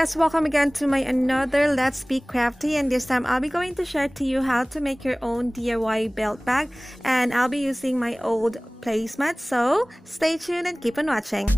guys, welcome again to my another Let's Be Crafty, and this time I'll be going to share to you how to make your own DIY belt bag, and I'll be using my old placemat, so stay tuned and keep on watching.